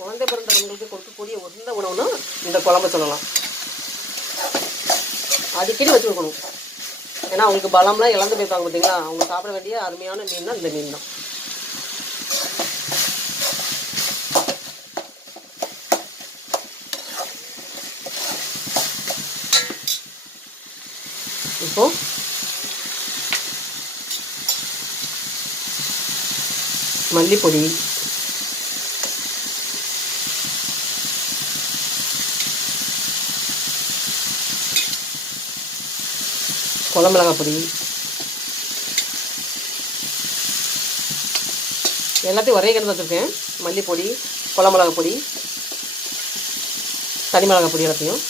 குழந்தை பிறந்த பெண்களுக்கு கொடுக்கக்கூடிய உகந்த உணவுனா இந்த குழம்பு சொல்லலாம். அடிக்கடி வச்சு கொடுக்கணும். ஏன்னா அவங்களுக்கு பலம்லாம் இழந்து போயிருப்பாங்க பார்த்தீங்களா, அவங்க சாப்பிட வேண்டிய அருமையான மீன் தான் இந்த மீன் தான். இப்போ மல்லிப்பொடி, குழம்பு மிளகாய் பொடி எல்லாத்தையும் ஒரே கிணத்து வச்சுருக்கேன். மல்லிப்பொடி, குழம்பு மிளகாய் பொடி, தனி மிளகாய் பொடி எல்லாத்தையும்